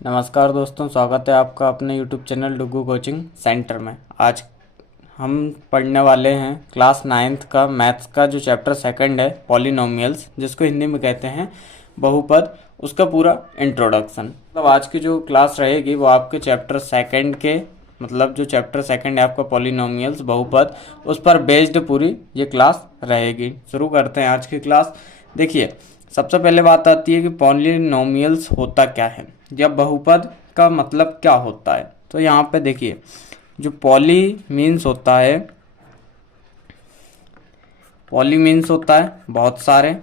नमस्कार दोस्तों, स्वागत है आपका अपने YouTube चैनल डुगू कोचिंग सेंटर में। आज हम पढ़ने वाले हैं क्लास 9th का मैथ्स का जो चैप्टर सेकंड है पॉलिनोमियल्स, जिसको हिंदी में कहते हैं बहुपद, उसका पूरा इंट्रोडक्शन। मतलब आज की जो क्लास रहेगी वो आपके चैप्टर सेकंड के मतलब जो चैप्टर सेकंड है आपका पॉलिनोमियल्स बहुपद, उस पर बेस्ड पूरी ये क्लास रहेगी। शुरू करते हैं आज की क्लास। देखिए, सबसे पहले बात आती है कि पॉलिनोमियल्स होता क्या है या बहुपद का मतलब क्या होता है। तो यहाँ पे देखिए, जो पॉली मीन्स होता है बहुत सारे।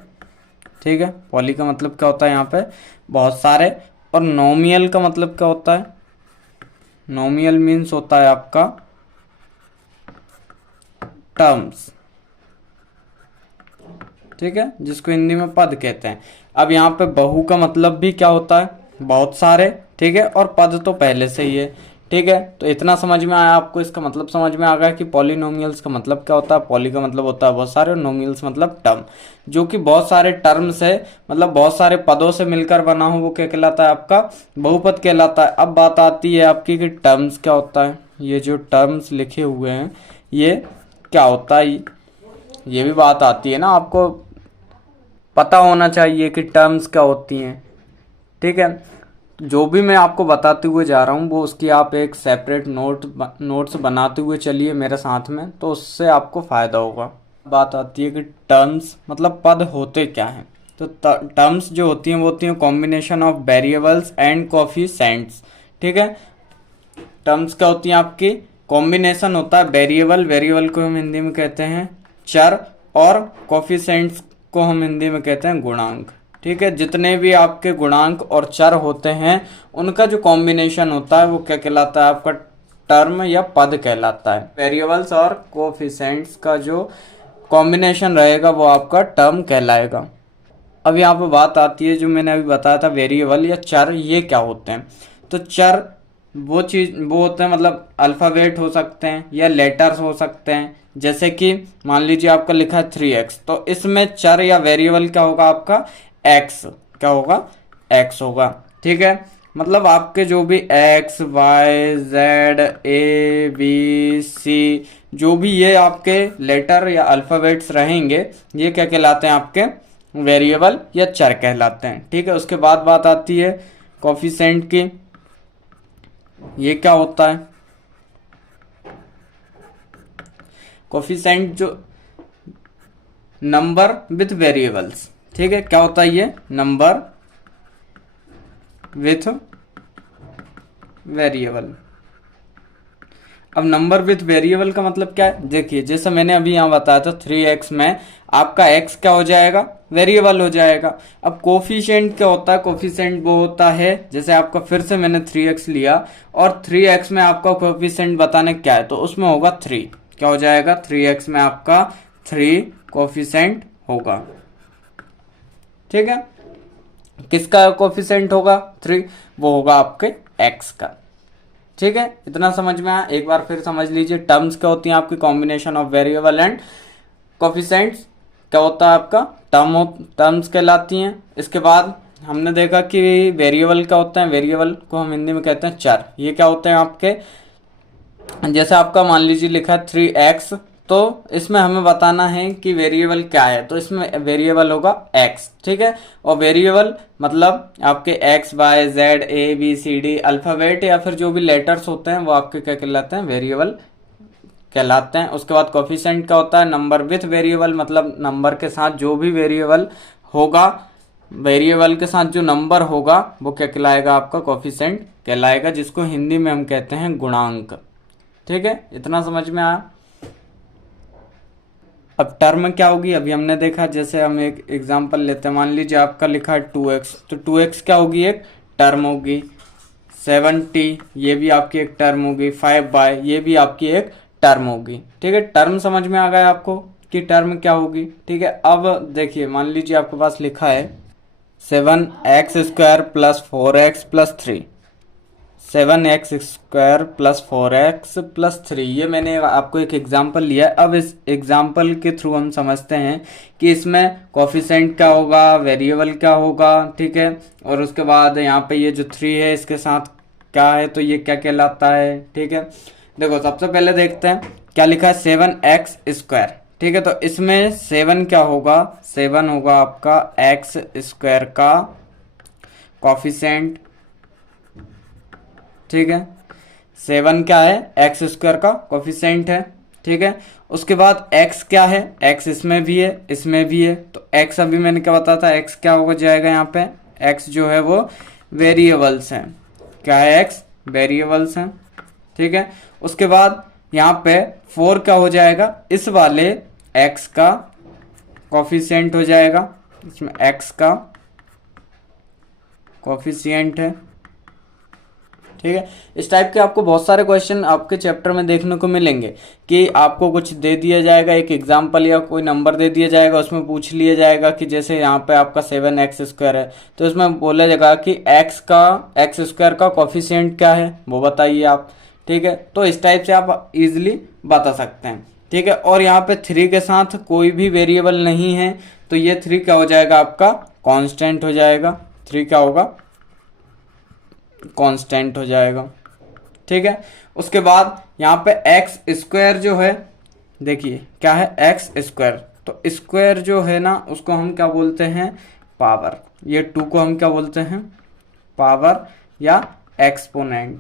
ठीक है, पॉली का मतलब क्या होता है यहाँ पे बहुत सारे। और नोमियल का मतलब क्या होता है, नोमियल मीन्स होता है आपका टर्म्स। ठीक है, जिसको हिंदी में पद कहते हैं। अब यहाँ पे बहु का मतलब भी क्या होता है, बहुत सारे। ठीक है, और पद तो पहले से ही है। ठीक है, तो इतना समझ में आया आपको, इसका मतलब समझ में आ गया कि पॉलिनोमियल्स का मतलब क्या होता है। पॉली का मतलब होता है बहुत सारे और नोमियल्स मतलब टर्म, जो कि बहुत सारे टर्म्स है, मतलब बहुत सारे पदों से मिलकर बना हो, वो क्या कहलाता है, आपका बहुपद कहलाता है। अब बात आती है आपकी कि टर्म्स क्या होता है। ये जो टर्म्स लिखे हुए हैं ये क्या होता है, ये भी बात आती है ना, आपको पता होना चाहिए कि टर्म्स क्या होती हैं। ठीक है, जो भी मैं आपको बताते हुए जा रहा हूँ वो उसकी आप एक सेपरेट नोट्स बनाते हुए चलिए मेरे साथ में, तो उससे आपको फ़ायदा होगा। बात आती है कि टर्म्स मतलब पद होते क्या हैं। तो टर्म्स जो होती हैं वो होती हैं combination of variables and coefficients. ठीक है, टर्म्स क्या होती हैं आपकी, कॉम्बिनेशन होता है वेरिएबल को हम हिंदी में कहते हैं चर, और कोफिशिएंट्स को हम हिंदी में कहते हैं गुणांक। ठीक है, जितने भी आपके गुणांक और चर होते हैं उनका जो कॉम्बिनेशन होता है वो क्या कहलाता है, आपका टर्म या पद कहलाता है। वेरिएबल्स और कोफिशिएंट्स का जो कॉम्बिनेशन रहेगा वो आपका टर्म कहलाएगा। अब यहाँ पे बात आती है, जो मैंने अभी बताया था वेरिएबल या चर, ये क्या होते हैं। तो चर वो होते हैं, मतलब अल्फ़ाबेट हो सकते हैं या लेटर्स हो सकते हैं। जैसे कि मान लीजिए आपका लिखा है 3x, तो इसमें चर या वेरिएबल क्या होगा, आपका x। क्या होगा, x होगा। ठीक है, मतलब आपके जो भी x y z a b c, जो भी ये आपके लेटर या अल्फ़ाबेट्स रहेंगे, ये क्या कहलाते हैं, आपके वेरिएबल या चर कहलाते हैं। ठीक है, उसके बाद बात आती है कोफिशिएंट की। ये क्या होता है, कोफिशिएंट जो नंबर विथ वेरिएबल्स। ठीक है, क्या होता है ये, नंबर विथ वेरिएबल। अब नंबर विथ वेरिएबल का मतलब क्या है, देखिए जैसे मैंने अभी यहाँ बताया था 3x में आपका x क्या हो जाएगा, वेरिएबल हो जाएगा। अब कोफिशिएंट क्या होता है, कोफिशिएंट वो होता है, जैसे आपका फिर से मैंने 3x लिया और 3x में आपका कोफिशिएंट बताने क्या है, तो उसमें होगा 3। क्या हो जाएगा, 3x में आपका 3 कोफिशिएंट होगा। ठीक है, किसका कोफिशिएंट होगा, 3, वो होगा आपके x का। ठीक है, इतना समझ में आया। एक बार फिर समझ लीजिए, टर्म्स क्या होती हैं आपकी, combination of variable and coefficients. क्या होता है आपका, टर्म्स कहलाती हैं। इसके बाद हमने देखा कि वेरिएबल क्या होता है, वेरिएबल को हम हिंदी में कहते हैं चर। ये क्या होते हैं आपके, जैसे आपका मान लीजिए लिखा है 3x, तो इसमें हमें बताना है कि वेरिएबल क्या है, तो इसमें वेरिएबल होगा x। ठीक है, और वेरिएबल मतलब आपके x y z a b c d alphabet या फिर जो भी लेटर्स होते हैं वो आपके क्या कहलाते हैं, वेरिएबल कहलाते हैं। उसके बाद कोफिशिएंट क्या होता है, नंबर विथ वेरिएबल, मतलब नंबर के साथ जो भी वेरिएबल होगा, वेरिएबल के साथ जो नंबर होगा वो क्या कहलाएगा, आपका कोफिशिएंट कहलाएगा, जिसको हिंदी में हम कहते हैं गुणांक। ठीक है, इतना समझ में आया। अब टर्म क्या होगी, अभी हमने देखा, जैसे हम एक एग्जांपल लेते हैं, मान लीजिए आपका लिखा है 2x, तो 2x क्या होगी, एक टर्म होगी। 7t, ये भी आपकी एक टर्म होगी। 5y, ये भी आपकी एक टर्म होगी। ठीक है, टर्म समझ में आ गया आपको कि टर्म क्या होगी। ठीक है, अब देखिए मान लीजिए आपके पास लिखा है 7x² + 4x + 3, 7x² plus 4x+3, ये मैंने आपको एक एग्जाम्पल लिया है। अब इस एग्जाम्पल के थ्रू हम समझते हैं कि इसमें कोफिशिएंट क्या होगा, वेरिएबल क्या होगा, ठीक है। और उसके बाद यहाँ पे ये जो 3 है इसके साथ क्या है, तो ये क्या कहलाता है, ठीक है। देखो सबसे पहले देखते हैं क्या लिखा है, 7x², ठीक है। तो इसमें 7 क्या होगा, 7 होगा आपका x² का कोफिशिएंट, ठीक है। 7 क्या है, x² का कोफिशिएंट है, ठीक है। उसके बाद x क्या है, x इसमें भी है इसमें भी है, तो x अभी मैंने क्या बताया था, x क्या होगा जाएगा यहाँ पे, x जो है वो वेरिएबल्स हैं, क्या है, x वेरिएबल्स हैं, ठीक है। उसके बाद यहाँ पे 4 क्या हो जाएगा, इस वाले x का कोफिशिएंट हो जाएगा, इसमें x का कोफिशिएंट है, ठीक है। इस टाइप के आपको बहुत सारे क्वेश्चन आपके चैप्टर में देखने को मिलेंगे कि आपको कुछ दे दिया जाएगा, एक एग्जांपल या कोई नंबर दे दिया जाएगा, उसमें पूछ लिया जाएगा कि जैसे यहाँ पे आपका 7x² है, तो इसमें बोला जाएगा कि x² का कोफिशिएंट क्या है वो बताइए आप, ठीक है। तो इस टाइप से आप इजिली बता सकते हैं, ठीक है। और यहाँ पे 3 के साथ कोई भी वेरिएबल नहीं है, तो ये 3 क्या हो जाएगा आपका, कांस्टेंट हो जाएगा, 3 क्या होगा, कांस्टेंट हो जाएगा, ठीक है। उसके बाद यहाँ पे x² जो है, देखिए क्या है, x², तो स्क्वायर जो है ना उसको हम क्या बोलते हैं, पावर। ये 2 को हम क्या बोलते हैं, पावर या एक्सपोनेंट,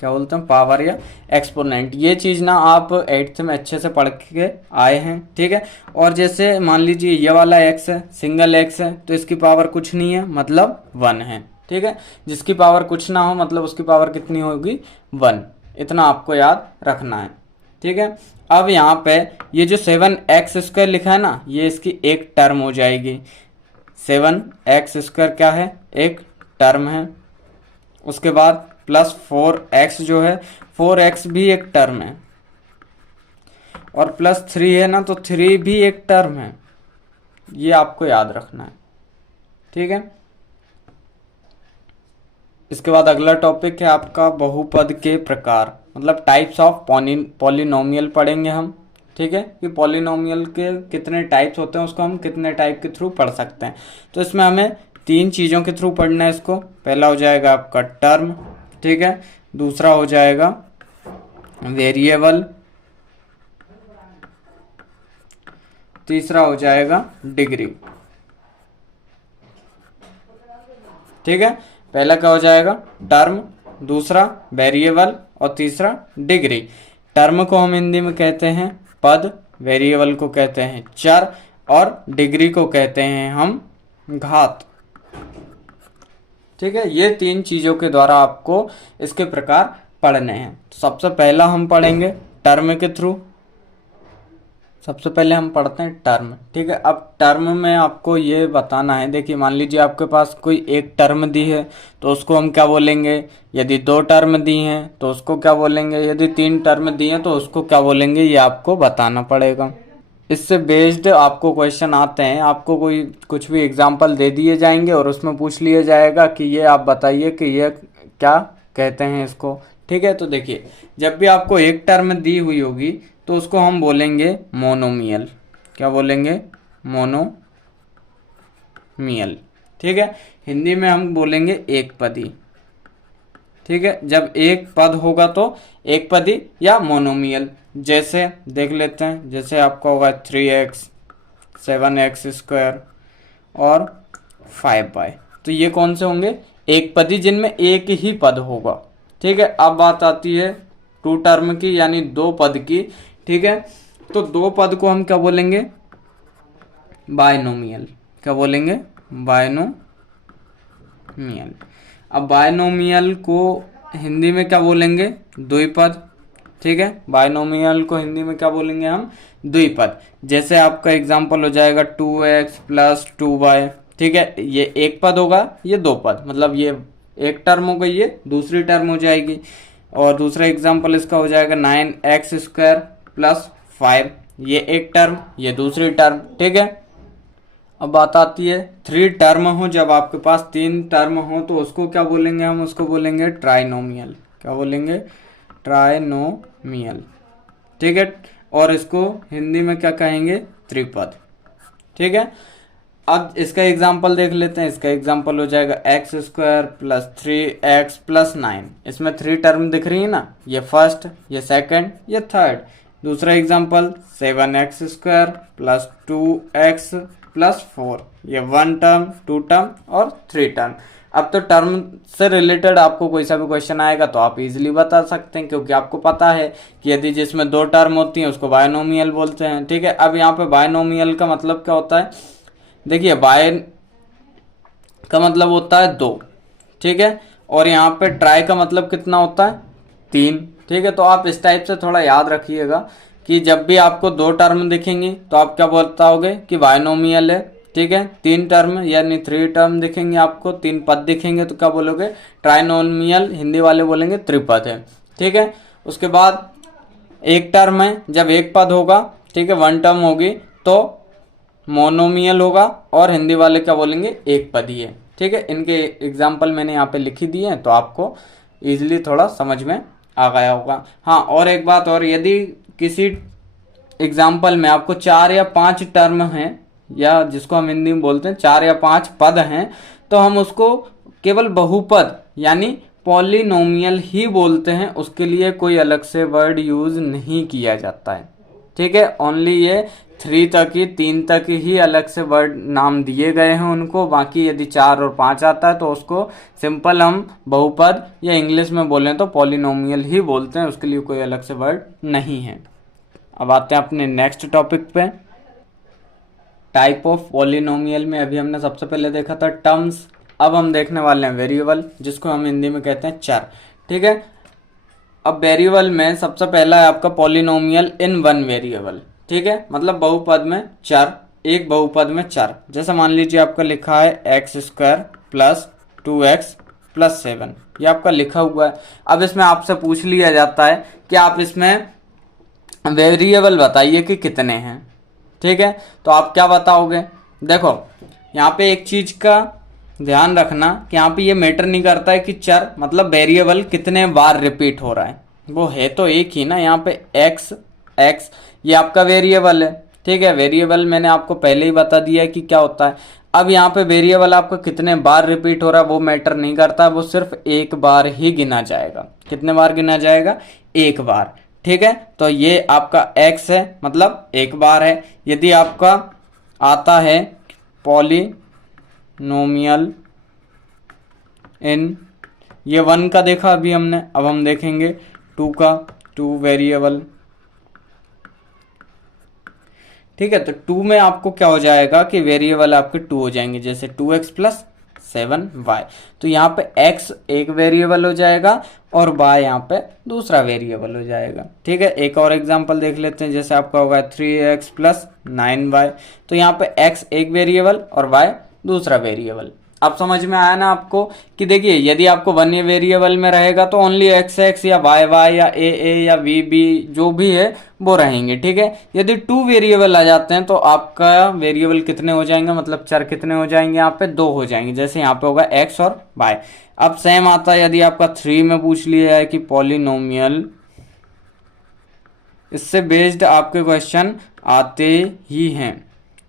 क्या बोलते हैं, पावर या एक्सपोनेंट। ये चीज़ ना आप 8th में अच्छे से पढ़ के आए हैं, ठीक है। और जैसे मान लीजिए ये वाला x है, सिंगल x है, तो इसकी पावर कुछ नहीं है मतलब 1 है, ठीक है। जिसकी पावर कुछ ना हो मतलब उसकी पावर कितनी होगी, 1, इतना आपको याद रखना है, ठीक है। अब यहाँ पे ये जो 7x² लिखा है ना, ये इसकी एक टर्म हो जाएगी, 7x² क्या है, एक टर्म है। उसके बाद प्लस 4x जो है, 4x भी एक टर्म है, और प्लस 3 है ना, तो 3 भी एक टर्म है, ये आपको याद रखना है, ठीक है। इसके बाद अगला टॉपिक है आपका बहुपद के प्रकार, मतलब टाइप्स ऑफ पॉलिनोमियल पढ़ेंगे हम, ठीक है, कि पॉलिनोमियल के कितने टाइप्स होते हैं, उसको हम कितने टाइप के थ्रू पढ़ सकते हैं। तो इसमें हमें 3 चीज़ों के थ्रू पढ़ना है इसको। पहला हो जाएगा आपका टर्म, ठीक है। दूसरा हो जाएगा वेरिएबल, तीसरा हो जाएगा डिग्री, ठीक है। पहला क्या हो जाएगा, टर्म, दूसरा वेरिएबल और तीसरा डिग्री। टर्म को हम हिंदी में कहते हैं पद, वेरिएबल को कहते हैं चर, और डिग्री को कहते हैं हम घात, ठीक है। ये 3 चीज़ों के द्वारा आपको इसके प्रकार पढ़ने हैं। सबसे पहला हम पढ़ेंगे टर्म के थ्रू, सबसे पहले हम पढ़ते हैं टर्म, ठीक है। अब टर्म में आपको ये बताना है, देखिए मान लीजिए आपके पास कोई एक टर्म दी है तो उसको हम क्या बोलेंगे, यदि 2 टर्म दी हैं तो उसको क्या बोलेंगे, यदि 3 टर्म दी हैं तो उसको क्या बोलेंगे, ये आपको बताना पड़ेगा। इससे बेस्ड आपको क्वेश्चन आते हैं, आपको कोई कुछ भी एग्जाम्पल दे दिए जाएंगे और उसमें पूछ लिया जाएगा कि ये आप बताइए कि ये क्या कहते हैं इसको, ठीक है। तो देखिए जब भी आपको एक टर्म दी हुई होगी तो उसको हम बोलेंगे मोनोमियल, क्या बोलेंगे, मोनोमियल, ठीक है। हिंदी में हम बोलेंगे एक पदी, ठीक है। जब एक पद होगा तो एक पदी या मोनोमियल। जैसे देख लेते हैं, जैसे आपका होगा 3x, 7x² और 5y, तो ये कौन से होंगे, एक पदी जिनमें एक ही पद होगा, ठीक है। अब बात आती है 2 टर्म की, यानी 2 पद की, ठीक है। तो 2 पद को हम क्या बोलेंगे, बायनोमियल, क्या बोलेंगे, बायनोमियल। अब बायनोमियल को हिंदी में क्या बोलेंगे, द्विपद, ठीक है। बायनोमियल को हिंदी में क्या बोलेंगे हम, द्विपद। जैसे आपका एग्जांपल हो जाएगा 2x + 2y, ठीक है। ये एक पद होगा, ये 2 पद, मतलब ये एक टर्म हो गई, ये दूसरी टर्म हो जाएगी। और दूसरा एग्जांपल इसका हो जाएगा 9x² + 5, ये एक टर्म, ये दूसरी टर्म, ठीक है। अब बात आती है थ्री टर्म हो, जब आपके पास तीन टर्म हो तो उसको क्या बोलेंगे हम, उसको बोलेंगे ट्राइनोमियल। क्या बोलेंगे, ट्राइनोमियल। ठीक है, और इसको हिंदी में क्या कहेंगे, त्रिपद। ठीक है, अब इसका एग्जाम्पल देख लेते हैं। इसका एग्जाम्पल हो जाएगा x square plus 3x plus 9। इसमें थ्री टर्म दिख रही है ना, ये फर्स्ट, ये सेकंड, ये थर्ड। दूसरा example 7x square plus 2x plus 4, ये वन टर्म, टू टर्म और थ्री टर्म। अब तो टर्म से रिलेटेड आपको कोई सा भी क्वेश्चन आएगा तो आप इजीली बता सकते हैं, क्योंकि आपको पता है कि यदि जिसमें दो टर्म होती हैं उसको बायनोमियल बोलते हैं। ठीक है, अब यहाँ पे बायनोमियल का मतलब क्या होता है, देखिए बाय का मतलब होता है दो। ठीक है, और यहाँ पे ट्राई का मतलब कितना होता है, तीन। ठीक है, तो आप इस टाइप से थोड़ा याद रखिएगा कि जब भी आपको दो टर्म दिखेंगी तो आप क्या बताओगे कि बायनोमियल है। ठीक है, तीन टर्म यानी थ्री टर्म दिखेंगे आपको, तीन पद दिखेंगे तो क्या बोलोगे, ट्राइनोमियल। हिंदी वाले बोलेंगे त्रिपद है। ठीक है, उसके बाद एक टर्म है, जब एक पद होगा, ठीक है, वन टर्म होगी तो मोनोमियल होगा, और हिंदी वाले क्या बोलेंगे, एक पदी है। ठीक है, इनके एग्जाम्पल मैंने यहाँ पे लिखी दिए हैं तो आपको इजीली थोड़ा समझ में आ गया होगा। हाँ, और एक बात और, यदि किसी एग्जाम्पल में आपको चार या पांच टर्म हैं, या जिसको हम हिंदी में बोलते हैं चार या पांच पद हैं, तो हम उसको केवल बहुपद यानी पॉलिनोमियल ही बोलते हैं, उसके लिए कोई अलग से वर्ड यूज नहीं किया जाता है। ठीक है, ओनली ये थ्री तक ही, तीन तक ही अलग से वर्ड नाम दिए गए हैं उनको। बाकी यदि चार और पांच आता है तो उसको सिंपल हम बहुपद या इंग्लिश में बोलें तो पॉलिनोमियल ही बोलते हैं, उसके लिए कोई अलग से वर्ड नहीं है। अब आते हैं अपने नेक्स्ट टॉपिक पे, टाइप ऑफ पॉलिनोमियल में अभी हमने सबसे पहले देखा था टर्म्स, अब हम देखने वाले हैं वेरिएबल, जिसको हम हिंदी में कहते हैं चर। ठीक है, अब वेरिएबल में सबसे पहला है आपका पॉलिनोमियल इन वन वेरिएबल। ठीक है, मतलब बहुपद में चर, एक बहुपद में चर। जैसे मान लीजिए आपका लिखा है x square plus 2x plus 7, ये आपका लिखा हुआ है। अब इसमें आपसे पूछ लिया जाता है कि आप इसमें वेरिएबल बताइए कि कितने हैं। ठीक है, तो आप क्या बताओगे, देखो यहाँ पे एक चीज का ध्यान रखना कि यहाँ पे ये मैटर नहीं करता है कि चर मतलब वेरिएबल कितने बार रिपीट हो रहा है, वो है तो एक ही ना। यहाँ पे एक्स एक्स ये आपका वेरिएबल है। ठीक है, वेरिएबल मैंने आपको पहले ही बता दिया है कि क्या होता है। अब यहाँ पे वेरिएबल आपका कितने बार रिपीट हो रहा है वो मैटर नहीं करता, वो सिर्फ एक बार ही गिना जाएगा। कितने बार गिना जाएगा, एक बार। ठीक है, तो ये आपका x है, मतलब एक बार है। यदि आपका आता है पॉलिनोमियल इन, ये वन का देखा अभी हमने, अब हम देखेंगे टू का, टू वेरिएबल। ठीक है, तो टू में आपको क्या हो जाएगा कि वेरिएबल आपके टू हो जाएंगे, जैसे 2x प्लस 7y। तो यहाँ पे x एक वेरिएबल हो जाएगा और y यहाँ पे दूसरा वेरिएबल हो जाएगा। ठीक है, एक और एग्जांपल देख लेते हैं, जैसे आपका होगा 3x प्लस 9y। तो यहाँ पे x एक वेरिएबल और y दूसरा वेरिएबल। अब समझ में आया ना आपको कि देखिए यदि आपको वन वेरिएबल में रहेगा तो ओनली एक्स एक्स या वाई वाई या ए या वी बी जो भी है वो रहेंगे। ठीक है, यदि टू वेरिएबल आ जाते हैं तो आपका वेरिएबल कितने हो जाएंगे, मतलब चर कितने हो जाएंगे, यहाँ पे दो हो जाएंगे। जैसे यहाँ पे होगा एक्स और वाई। अब सेम आता है यदि आपका थ्री में पूछ लिया है कि पॉलिनोमियल, इससे बेस्ड आपके क्वेश्चन आते ही हैं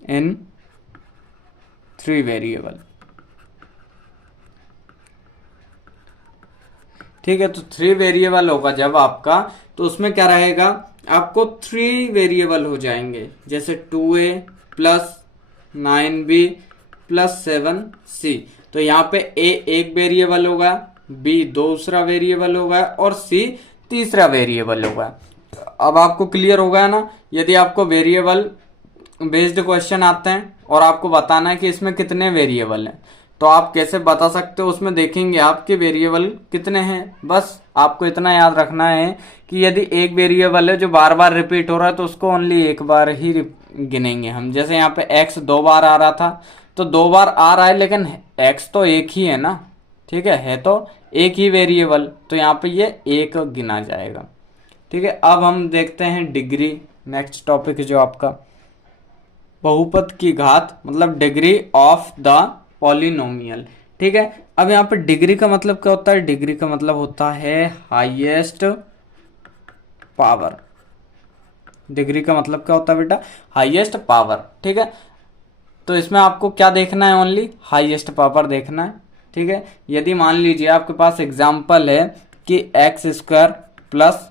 इन थ्री वेरिएबल। ठीक है, तो थ्री वेरिएबल होगा जब आपका, तो उसमें क्या रहेगा, आपको थ्री वेरिएबल हो जाएंगे, जैसे 2a plus 9b plus 7c। तो यहाँ पे a एक वेरिएबल होगा, b दूसरा वेरिएबल होगा और c तीसरा वेरिएबल होगा। अब आपको क्लियर होगा ना। यदि आपको वेरिएबल बेस्ड क्वेश्चन आते हैं और आपको बताना है कि इसमें कितने वेरिएबल हैं, तो आप कैसे बता सकते हो, उसमें देखेंगे आपके वेरिएबल कितने हैं। बस आपको इतना याद रखना है कि यदि एक वेरिएबल है जो बार बार रिपीट हो रहा है तो उसको ओनली एक बार ही गिनेंगे हम। जैसे यहाँ पे x दो बार आ रहा था तो दो बार आ रहा है, लेकिन x तो एक ही है ना। ठीक है तो एक ही वेरिएबल, तो यहाँ पे ये एक गिना जाएगा। ठीक है, अब हम देखते हैं डिग्री, नेक्स्ट टॉपिक जो आपका बहुपद की घात मतलब डिग्री ऑफ द पॉलिनोमियल। ठीक है, अब यहाँ पे डिग्री का मतलब क्या होता है? डिग्री का मतलब होता है हाईएस्ट पावर। डिग्री का मतलब क्या होता है बेटा? Highest power. ठीक है, तो इसमें आपको क्या देखना है? ओनली हाईएस्ट पावर देखना है। ठीक है, यदि मान लीजिए आपके पास एग्जाम्पल है कि X square plus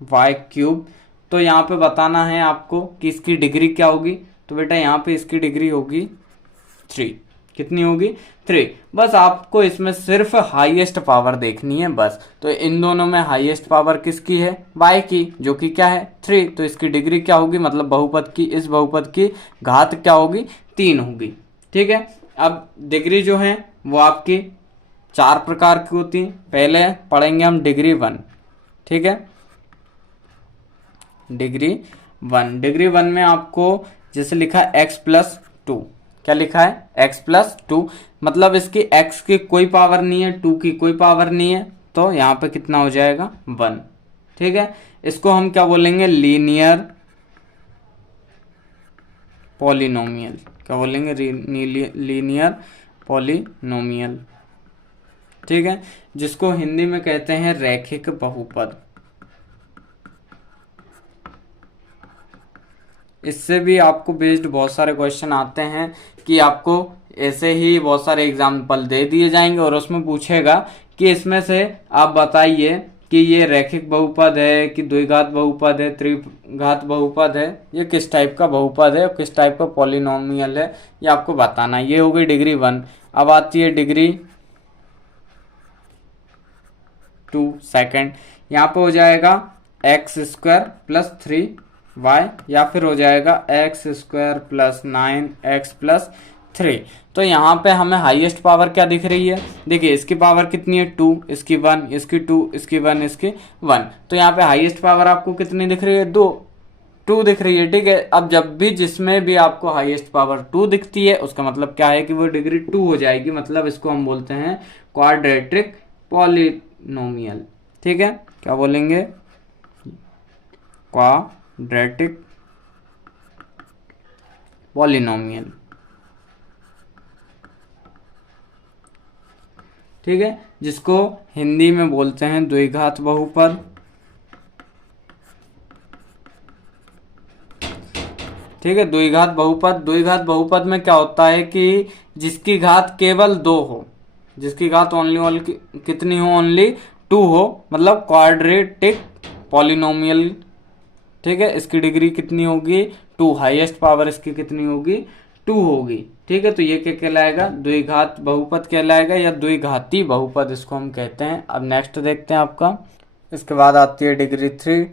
Y cube, तो यहाँ पे बताना है आपको कि इसकी डिग्री क्या होगी। तो बेटा यहाँ पे इसकी डिग्री होगी 3। कितनी होगी? 3। बस आपको इसमें सिर्फ हाईएस्ट पावर देखनी है बस। तो इन दोनों में हाईएस्ट पावर किसकी है? y की, जो कि क्या है? 3। तो इसकी डिग्री क्या होगी? मतलब बहुपद की, इस बहुपद की घात क्या होगी? 3 होगी। ठीक है, अब डिग्री जो है वो आपकी 4 प्रकार की होती है। पहले पढ़ेंगे हम डिग्री 1। ठीक है, डिग्री 1। डिग्री 1 में आपको जैसे लिखा है x+2। क्या लिखा है? x+2, मतलब इसकी x की कोई पावर नहीं है, 2 की कोई पावर नहीं है, तो यहाँ पे कितना हो जाएगा? 1। ठीक है, इसको हम क्या बोलेंगे? Linear polynomial. क्या बोलेंगे? Linear polynomial. ठीक है, जिसको हिंदी में कहते हैं रैखिक बहुपद। इससे भी आपको बेस्ड बहुत सारे क्वेश्चन आते हैं कि आपको ऐसे ही बहुत सारे एग्जाम्पल दे दिए जाएंगे और उसमें पूछेगा कि इसमें से आप बताइए कि ये रैखिक बहुपद है कि द्विघात बहुपद है, त्रिघात बहुपद है, ये किस टाइप का बहुपद है, किस टाइप का पॉलिनोमियल है, ये आपको बताना है। ये हो गई डिग्री 1। अब आती है डिग्री 2 सेकेंड। यहाँ पे हो जाएगा x² + 3y, या फिर हो जाएगा x² + 9x+3। तो यहाँ पे हमें हाईएस्ट पावर क्या दिख रही है? देखिए इसकी पावर कितनी है? 2, इसकी 1, इसकी 2, इसकी 1, इसकी 1। तो यहाँ पे हाईएस्ट पावर आपको कितनी दिख रही है? 2 दिख रही है। ठीक है, अब जब भी जिसमें भी आपको हाईएस्ट पावर 2 दिखती है उसका मतलब क्या है? कि वो डिग्री 2 हो जाएगी। मतलब इसको हम बोलते हैं क्वाड्रेटिक पॉलिनोमियल। ठीक है, क्या बोलेंगे? Quadratic polynomial. ठीक है, जिसको हिंदी में बोलते हैं द्विघात बहुपद। ठीक है, द्विघात बहुपद। द्विघात बहुपद में क्या होता है कि जिसकी घात केवल 2 हो, जिसकी घात ओनली कितनी हो? ओनली 2 हो, मतलब क्वाड्रेटिक पॉलिनोमियल। ठीक है, इसकी डिग्री कितनी होगी? 2। हाईएस्ट पावर इसकी कितनी होगी? 2 होगी। ठीक है, तो ये क्या कहलाएगा? द्विघात बहुपद कहलाएगा, या द्विघाती बहुपद इसको हम कहते हैं। अब नेक्स्ट देखते हैं आपका। इसके बाद आती है डिग्री 3।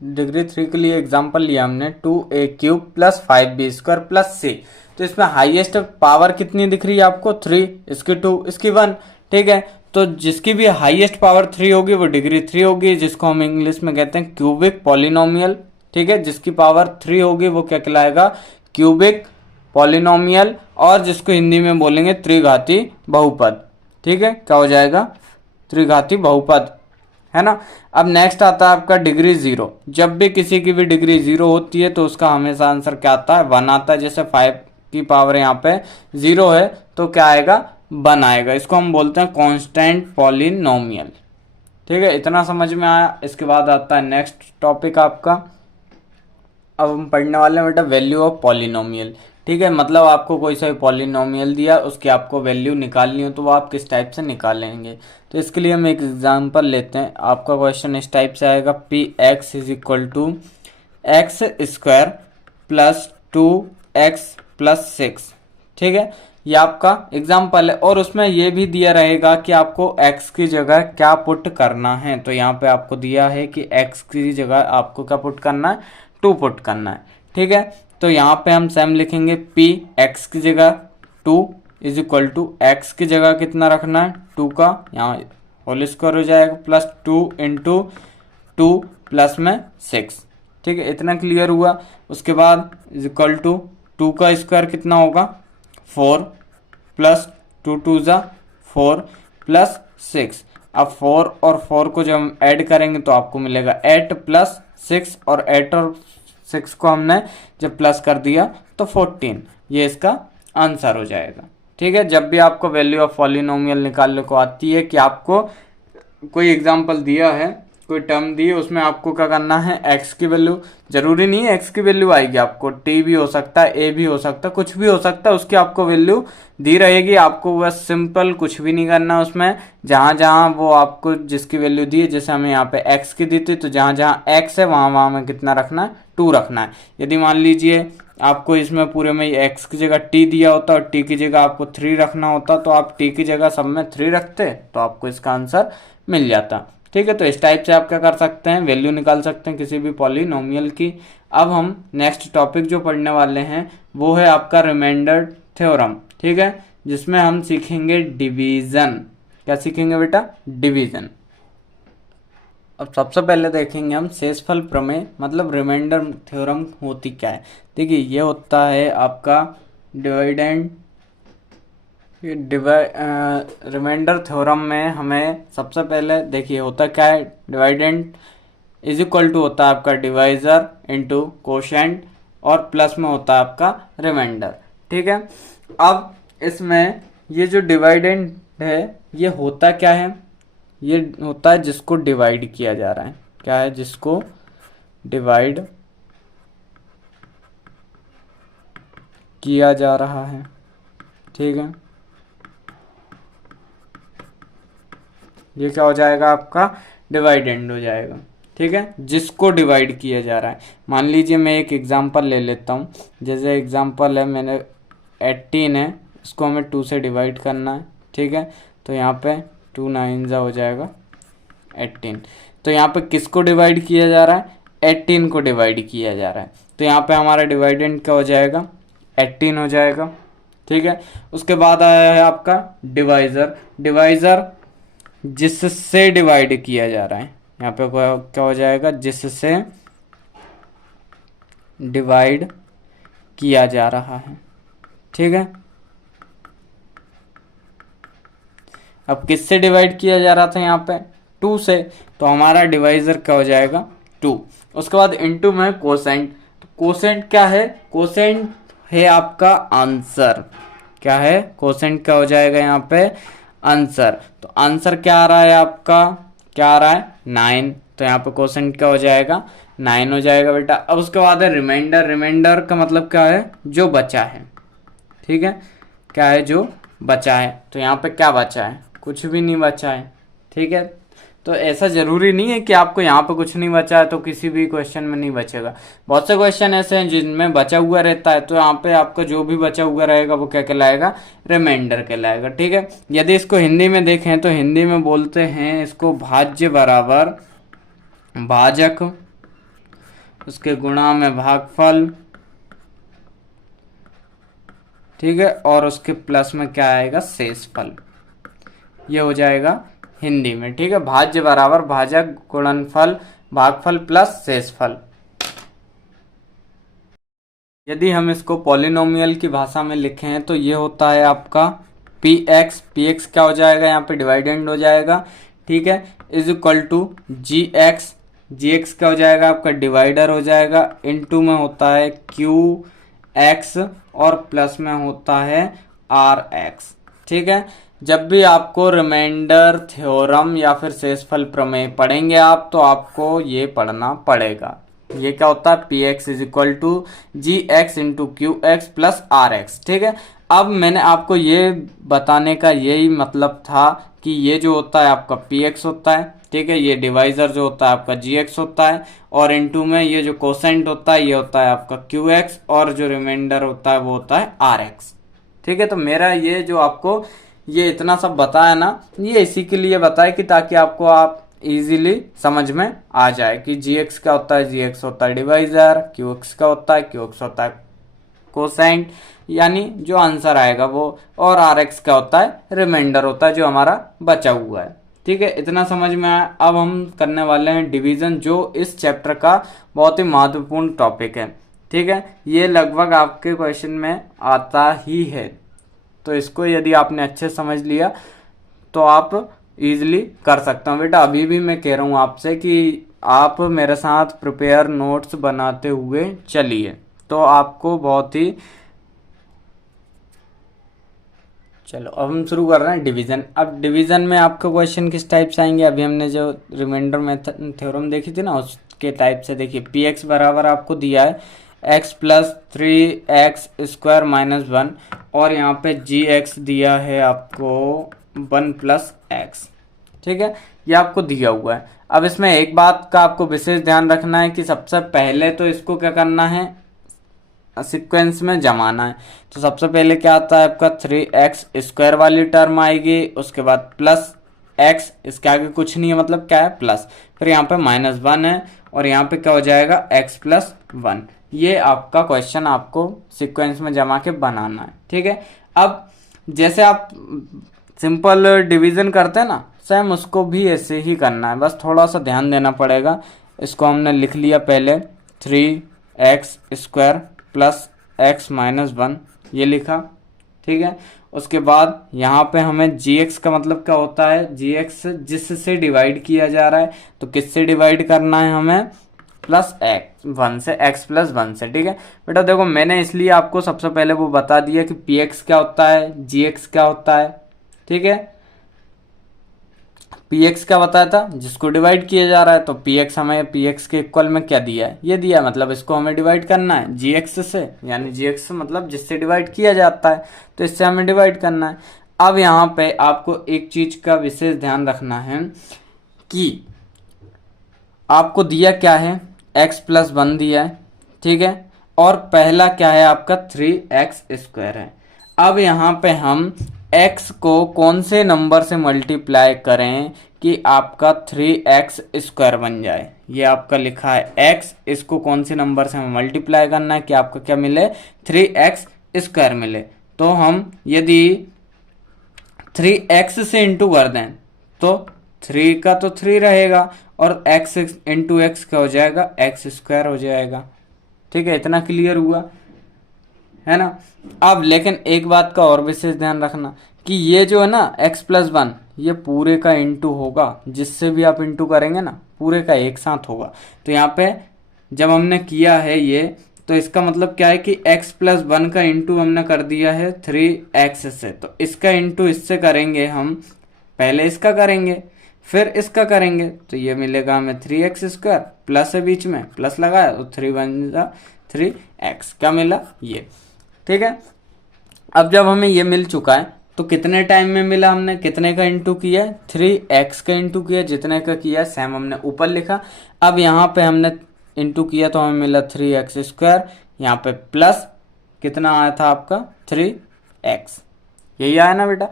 डिग्री 3 के लिए एग्जांपल लिया हमने 2a³ + 5b² + c। तो इसमें हाईएस्ट पावर कितनी दिख रही है आपको? 3, इसकी 2, इसकी 1। ठीक है, तो जिसकी भी हाईएस्ट पावर 3 होगी वो डिग्री 3 होगी, जिसको हम इंग्लिश में कहते हैं क्यूबिक पॉलिनोमियल। ठीक है, जिसकी पावर 3 होगी वो क्या कहलाएगा? Cubic polynomial. और जिसको हिंदी में बोलेंगे त्रिघाती बहुपद। ठीक है, क्या हो जाएगा? त्रिघाती बहुपद, है ना। अब नेक्स्ट आता है आपका डिग्री 0। जब भी किसी की भी डिग्री 0 होती है तो उसका हमेशा आंसर क्या आता है? 1 आता है। जैसे 5 की पावर यहाँ पे 0 है तो क्या आएगा? 1 आएगा। इसको हम बोलते हैं कांस्टेंट पॉलिनोमियल। ठीक है, इतना समझ में आया। इसके बाद आता है नेक्स्ट टॉपिक आपका। अब हम पढ़ने वाले हैं बेटा वैल्यू ऑफ पॉलिनोमियल। ठीक है, मतलब आपको कोई सा भी पॉलिनोमियल दिया, उसकी आपको वैल्यू निकालनी हो तो वो आप किस टाइप से निकालेंगे। तो इसके लिए हम एक एग्जांपल लेते हैं। आपका क्वेश्चन इस टाइप से आएगा, px = x² + 2x + 6। ठीक है, ये आपका एग्जाम्पल है और उसमें ये भी दिया रहेगा कि आपको x की जगह क्या पुट करना है। तो यहाँ पे आपको दिया है कि x की जगह आपको क्या पुट करना है? 2 पुट करना है। ठीक है, तो यहाँ पे हम सेम लिखेंगे, p x की जगह 2 = x की जगह कितना रखना है? 2 का यहाँ होल स्क्वायर हो जाएगा, +2 × 2 प्लस में 6। ठीक है, इतना क्लियर हुआ। उसके बाद = 2 का स्क्वायर कितना होगा? 4 + 2 × 2 = 4 + 6। अब 4 और 4 को जब हम ऐड करेंगे तो आपको मिलेगा 8 + 6, और 8 और 6 को हमने जब प्लस कर दिया तो 14, ये इसका आंसर हो जाएगा। ठीक है, जब भी आपको वैल्यू ऑफ पॉलिनोमियल निकालने को आती है कि आपको कोई एग्जांपल दिया है, कोई टर्म दी है, उसमें आपको क्या करना है, एक्स की वैल्यू, जरूरी नहीं है एक्स की वैल्यू आएगी, आपको टी भी हो सकता है, ए भी हो सकता है, कुछ भी हो सकता है, उसकी आपको वैल्यू दी रहेगी। आपको बस सिंपल कुछ भी नहीं करना उसमें, जहां जहां वो आपको जिसकी वैल्यू दी है, जैसे हमें यहाँ पे एक्स की दी थी, तो जहां जहां एक्स है वहां वहां में कितना रखना है, 2 रखना है। यदि मान लीजिए आपको इसमें पूरे में एक्स की जगह टी दिया होता और टी की जगह आपको 3 रखना होता, तो आप टी की जगह सब में 3 रखते तो आपको इसका आंसर मिल जाता। ठीक है, तो इस टाइप से आप क्या कर सकते हैं, वैल्यू निकाल सकते हैं किसी भी पॉलिनोमियल की। अब हम नेक्स्ट टॉपिक जो पढ़ने वाले हैं वो है आपका रिमाइंडर थ्योरम। ठीक है, जिसमें हम सीखेंगे डिवीजन। क्या सीखेंगे बेटा, डिवीजन। अब सबसे पहले देखेंगे हम शेषफल प्रमेय, मतलब रिमाइंडर थ्योरम होती क्या है। देखिए, ये होता है आपका डिवाइडेंड रिमाइंडर थ्योरम में हमें सबसे पहले देखिए होता क्या है, डिवाइडेंड इज इक्वल टू होता है आपका डिवाइजर इनटू कोशेंट, और प्लस में होता है आपका रिमाइंडर। ठीक है, अब इसमें ये जो डिवाइडेंड है ये होता क्या है, ये होता है जिसको डिवाइड किया जा रहा है। क्या है, जिसको डिवाइड किया जा रहा है। ठीक है, ये क्या हो जाएगा, आपका डिवाइडेंड हो जाएगा। ठीक है, जिसको डिवाइड किया जा रहा है। मान लीजिए मैं एक एग्जांपल ले लेता हूँ, जैसे एग्जांपल है मैंने 18 है, इसको हमें 2 से डिवाइड करना है। ठीक है, तो यहाँ पे 2 9 हो जाएगा 18। तो यहाँ पे किसको डिवाइड किया जा रहा है, 18 को डिवाइड किया जा रहा है, तो यहाँ पे हमारा डिवाइडेंड क्या हो जाएगा, 18 हो जाएगा। ठीक है, उसके बाद आया है आपका डिवाइजर। डिवाइजर जिससे डिवाइड किया जा रहा है, यहाँ पे क्या हो जाएगा, जिससे डिवाइड किया जा रहा है। ठीक है, अब किससे डिवाइड किया जा रहा था, यहाँ पे 2 से, तो हमारा डिवाइजर क्या हो जाएगा, 2। उसके बाद इनटू में कोसेंट। तो कोसेंट क्या है, कोसेंट है आपका आंसर। क्या है, कोसेंट क्या हो जाएगा यहाँ पे, आंसर। तो आंसर क्या आ रहा है आपका, क्या आ रहा है, 9। तो यहाँ पे कोसेंट क्या हो जाएगा, 9 हो जाएगा बेटा। अब उसके बाद है रिमाइंडर। रिमाइंडर का मतलब क्या है, जो बचा है। ठीक है, क्या है, जो बचा है। तो यहाँ पे क्या बचा है, कुछ भी नहीं बचा है। ठीक है, तो ऐसा जरूरी नहीं है कि आपको यहाँ पे कुछ नहीं बचा है तो किसी भी क्वेश्चन में नहीं बचेगा। बहुत से क्वेश्चन ऐसे हैं जिनमें बचा हुआ रहता है, तो यहाँ पे आपका जो भी बचा हुआ रहेगा वो क्या कहलाएगा, रिमाइंडर कहलाएगा। ठीक है, यदि इसको हिंदी में देखें तो हिंदी में बोलते हैं इसको भाज्य बराबर भाजक, उसके गुणा में भागफल। ठीक है, और उसके प्लस में क्या आएगा, शेषफल। ये हो जाएगा हिंदी में। ठीक है, भाज्य बराबर भाजक गुणनफल भागफल प्लस शेषफल। यदि हम इसको पॉलिनोमियल की भाषा में लिखें तो ये होता है आपका पी एक्स। पी एक्स क्या हो जाएगा, यहाँ पे डिवाइडेंड हो जाएगा। ठीक है, is equal to G X. G X क्या हो जाएगा, आपका डिवाइडर हो जाएगा। इनटू में होता है क्यू एक्स और प्लस में होता है आर एक्स। ठीक है, जब भी आपको रिमाइंडर थ्योरम या फिर शेषफल प्रमेय पढ़ेंगे आप, तो आपको ये पढ़ना पड़ेगा। ये क्या होता है, P X is equal to G X into Q X plus R X. ठीक है, अब मैंने आपको ये बताने का यही मतलब था कि ये जो होता है आपका पी एक्स होता है। ठीक है, ये डिवाइजर जो होता है आपका जी एक्स होता है, और इनटू में ये जो कोसेंट होता है ये होता है आपका क्यू एक्स, और जो रिमाइंडर होता है वो होता है आर एक्स। ठीक है, तो मेरा ये जो आपको ये इतना सब बताया ना, ये इसी के लिए बताया कि ताकि आपको आप इजीली समझ में आ जाए कि जी एक्स क्या होता है, जी एक्स होता है डिवाइजर, क्यू एक्स क्या होता है, क्यू एक्स होता है कोसेंट, यानी जो आंसर आएगा वो, और आर एक्स क्या होता है, रिमाइंडर होता है जो हमारा बचा हुआ है। ठीक है, इतना समझ में आया। अब हम करने वाले हैं डिवीजन, जो इस चैप्टर का बहुत ही महत्वपूर्ण टॉपिक है। ठीक है, ये लगभग आपके क्वेश्चन में आता ही है, तो इसको यदि आपने अच्छे समझ लिया तो आप इजीली कर सकते हो। बेटा अभी भी मैं कह रहा हूँ आपसे कि आप मेरे साथ प्रिपेयर नोट्स बनाते हुए चलिए, तो आपको बहुत ही, चलो अब हम शुरू कर रहे हैं डिवीजन। अब डिवीजन में आपके क्वेश्चन किस टाइप से आएंगे, अभी हमने जो रिमाइंडर मेथड थ्योरम देखी थी ना, उसके टाइप से। देखिए पी एक्स बराबर आपको दिया है एक्स प्लस 3x² माइनस 1, और यहाँ पे जी एक्स दिया है आपको 1 प्लस एक्स, ठीक है, ये आपको दिया हुआ है। अब इसमें एक बात का आपको विशेष ध्यान रखना है कि सबसे पहले तो इसको क्या करना है, सीक्वेंस में जमाना है। तो सबसे पहले क्या आता है आपका 3x² वाली टर्म आएगी, उसके बाद प्लस x, इसके आगे कुछ नहीं है, मतलब क्या है प्लस, फिर यहाँ पे -1 है, और यहाँ पे क्या हो जाएगा x प्लस 1। ये आपका क्वेश्चन आपको सीक्वेंस में जमा के बनाना है, ठीक है। अब जैसे आप सिंपल डिवीजन करते हैं ना, सेम उसको भी ऐसे ही करना है, बस थोड़ा सा ध्यान देना पड़ेगा। इसको हमने लिख लिया पहले 3x² प्लस x माइनस 1, ये लिखा, ठीक है। उसके बाद यहाँ पे हमें gx का मतलब क्या होता है, gx जिससे डिवाइड किया जा रहा है, तो किससे डिवाइड करना है हमें, प्लस एक्स 1 से, x प्लस 1 से, ठीक है। बेटा देखो मैंने इसलिए आपको सबसे पहले वो बता दिया कि px क्या होता है, gx क्या होता है, ठीक है। px क्या बताया था, जिसको डिवाइड किया जा रहा है, तो px हमें px के इक्वल में क्या दिया है, ये दिया है, मतलब इसको हमें डिवाइड करना है gx से, यानी gx मतलब जिससे डिवाइड किया जाता है, तो इससे हमें डिवाइड करना है। अब यहाँ पे आपको एक चीज का विशेष ध्यान रखना है कि आपको दिया क्या है, x प्लस 1 दिया है, ठीक है, और पहला क्या है आपका 3x² है। अब यहाँ पे हम x को कौन से नंबर से मल्टीप्लाई करें कि आपका 3x² बन जाए, ये आपका लिखा है x, इसको कौन से नंबर से हमें मल्टीप्लाई करना है कि आपका क्या मिले, 3x² मिले। तो हम यदि 3x से इंटू कर दें तो 3 का तो 3 रहेगा, और x इंटू एक्स क्या हो जाएगा, x² हो जाएगा, ठीक है। इतना क्लियर हुआ है ना। अब लेकिन एक बात का और विशेष ध्यान रखना कि ये जो है ना x प्लस 1, ये पूरे का इंटू होगा, जिससे भी आप इंटू करेंगे ना पूरे का एक साथ होगा। तो यहाँ पे जब हमने किया है ये, तो इसका मतलब क्या है कि x प्लस 1 का इंटू हमने कर दिया है 3x से, तो इसका इंटू इससे करेंगे हम, पहले इसका करेंगे फिर इसका करेंगे, तो ये मिलेगा हमें 3x² प्लस है बीच में, प्लस लगाया तो 3 बन जा 3x, क्या मिला ये, ठीक है। अब जब हमें ये मिल चुका है तो कितने टाइम में मिला, हमने कितने का इंटू किया, 3x का इंटू किया, जितने का किया सेम हमने ऊपर लिखा। अब यहाँ पे हमने इंटू किया तो हमें मिला 3x², यहाँ पे प्लस कितना आया था आपका 3x, यही आया ना बेटा।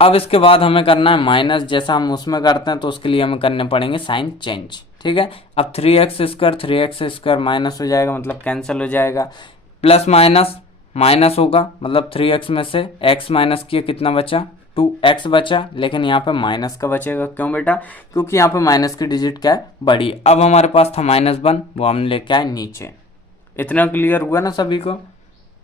अब इसके बाद हमें करना है माइनस, जैसा हम उसमें करते हैं, तो उसके लिए हमें करने पड़ेंगे साइन चेंज, ठीक है। अब 3x² माइनस हो जाएगा, मतलब कैंसिल हो जाएगा, प्लस माइनस माइनस होगा, मतलब 3x में से x माइनस किया, कितना बचा 2x बचा, लेकिन यहाँ पे माइनस का बचेगा, क्यों बेटा, क्योंकि यहाँ पे माइनस की डिजिट क्या है, बड़ी। अब हमारे पास था -1, वो हम लेके आए नीचे। इतना क्लियर हुआ ना सभी को,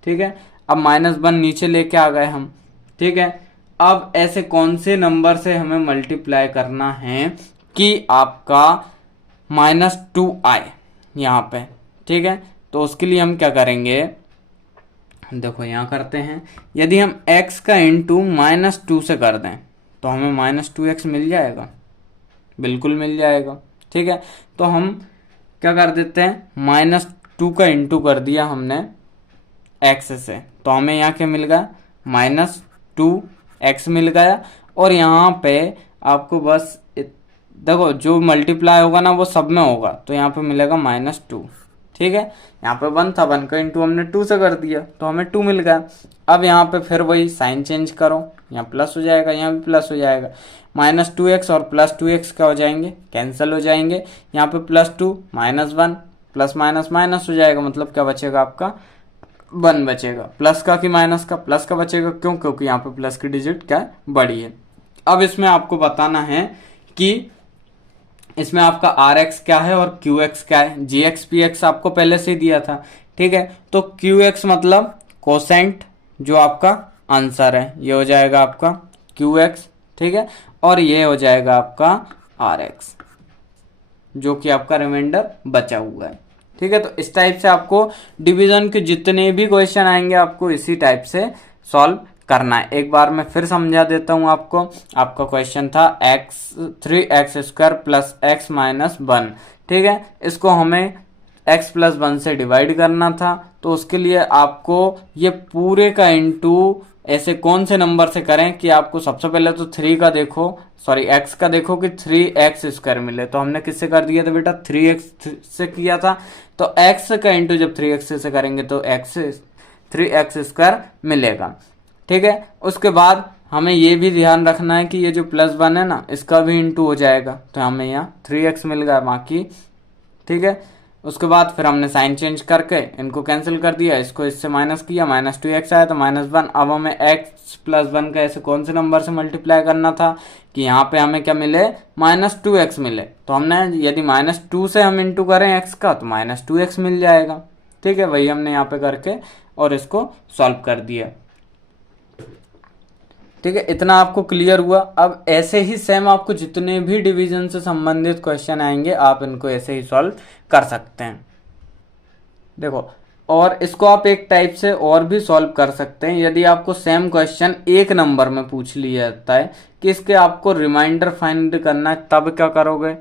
ठीक है। अब -1 नीचे लेके आ गए हम, ठीक है। अब ऐसे कौन से नंबर से हमें मल्टीप्लाई करना है कि आपका -2 आए यहाँ पे, ठीक है। तो उसके लिए हम क्या करेंगे, देखो यहाँ करते हैं, यदि हम x का इंटू -2 से कर दें तो हमें -2x मिल जाएगा, बिल्कुल मिल जाएगा, ठीक है। तो हम क्या कर देते हैं, -2 का इंटू कर दिया हमने x से, तो हमें यहाँ क्या मिल गया, -2x मिल गया। और यहाँ पे आपको बस देखो जो मल्टीप्लाई होगा ना वो सब में होगा, तो यहाँ पे मिलेगा -2, ठीक है। यहाँ पे 1 था, 1 का इंटू हमने 2 से कर दिया तो हमें 2 मिल गया। अब यहाँ पे फिर वही साइन चेंज करो, यहाँ प्लस हो जाएगा, यहाँ भी प्लस हो जाएगा, -2x और +2x क्या हो जाएंगे, कैंसिल हो जाएंगे। यहाँ पे +2 -1 प्लस माइनस माइनस हो जाएगा, मतलब क्या बचेगा आपका 1 बचेगा, प्लस का कि माइनस का, प्लस का बचेगा, क्यों, क्योंकि यहाँ पे प्लस की डिजिट क्या बड़ी है। अब इसमें आपको बताना है कि इसमें आपका RX क्या है और QX क्या है। GX PX आपको पहले से ही दिया था, ठीक है। तो QX मतलब कोसेंट, जो आपका आंसर है, ये हो जाएगा आपका QX, ठीक है, और ये हो जाएगा आपका RX। जो कि आपका रिमाइंडर बचा हुआ है। ठीक है, तो इस टाइप से आपको डिवीजन के जितने भी क्वेश्चन आएंगे आपको इसी टाइप से सॉल्व करना है। एक बार मैं फिर समझा देता हूं आपको। आपका क्वेश्चन था x3x² प्लस x माइनस 1। ठीक है, इसको हमें x प्लस 1 से डिवाइड करना था, तो उसके लिए आपको ये पूरे का इंटू ऐसे कौन से नंबर से करें कि आपको सबसे पहले तो 3 का देखो, सॉरी x का देखो कि 3x² मिले। तो हमने किससे कर दिया था बेटा, 3x से किया था। तो x का इंटू जब 3x से करेंगे तो 3x² मिलेगा। ठीक है, उसके बाद हमें ये भी ध्यान रखना है कि ये जो प्लस 1 है ना, इसका भी इंटू हो जाएगा, तो हमें यहाँ 3x मिल गया बाकी। ठीक है, उसके बाद फिर हमने साइन चेंज करके इनको कैंसिल कर दिया, इसको इससे माइनस किया, -2x आया तो -1। अब हमें x प्लस 1 का ऐसे कौन से नंबर से मल्टीप्लाई करना था कि यहाँ पे हमें क्या मिले, -2x मिले। तो हमने यदि -2 से हम इंटू करें x का तो -2x मिल जाएगा। ठीक है, वही हमने यहाँ पे करके और इसको सॉल्व कर दिया। ठीक है, इतना आपको क्लियर हुआ। अब ऐसे ही सेम आपको जितने भी डिवीजन से संबंधित क्वेश्चन आएंगे आप इनको ऐसे ही सॉल्व कर सकते हैं। देखो, और इसको आप एक टाइप से और भी सॉल्व कर सकते हैं। यदि आपको सेम क्वेश्चन एक नंबर में पूछ लिया जाता है कि इसके आपको रिमाइंडर फाइंड करना है, तब क्या करोगे।